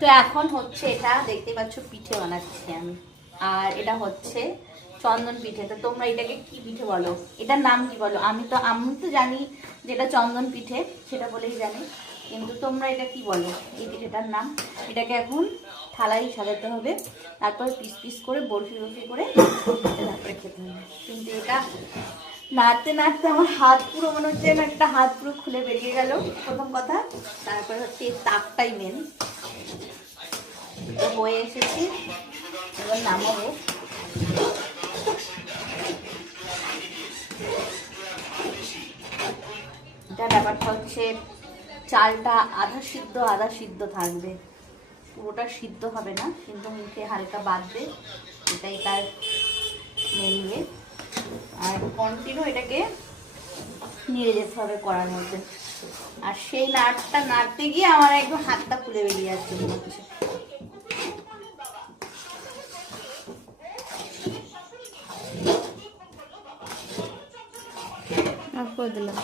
তো এখন হচ্ছে এটা দেখতে পাচ্ছ পিঠে বানাচ্ছি আমি, আর এটা হচ্ছে চন্দন পিঠে। তো তোমরা এটাকে কি পিঠে বলো, এটার নাম কি বলো? আমি তো জানি যেটা চন্দন পিঠে সেটা বলেই জানি, কিন্তু তোমরা এটা কি বলো এই পিঠেটার নাম? এটাকে এখন থালায় সাজাতে হবে, তারপর পিস পিস করে বরফি বরফি করে তারপরে খেতে হবে। কিন্তু এটা নাড়তে নাড়তে আমার হাত পুরো মনে হচ্ছে না, একটা হাত পুরো খুলে বেরিয়ে গেল প্রথম কথা। তারপরে হচ্ছে এই তাকটাই মেন। তো হয়ে এসেছি, এবার নামাবো। এটা ব্যাপারটা হচ্ছে চালটা আধা সিদ্ধ থাকবে, পুরোটা সিদ্ধ হবে না, কিন্তু মুখে হালকা বাঁধবে, এটাই তার মেন ইয়ে। আর কন্টিনিউ এটাকে নিয়ে যেতে হবে কড়ার মধ্যে। আর সেই নাড়তে গিয়ে আমার একদম হাতটা খুলে বেরিয়ে যাচ্ছে মনে হচ্ছে। অফ করে দিলাম।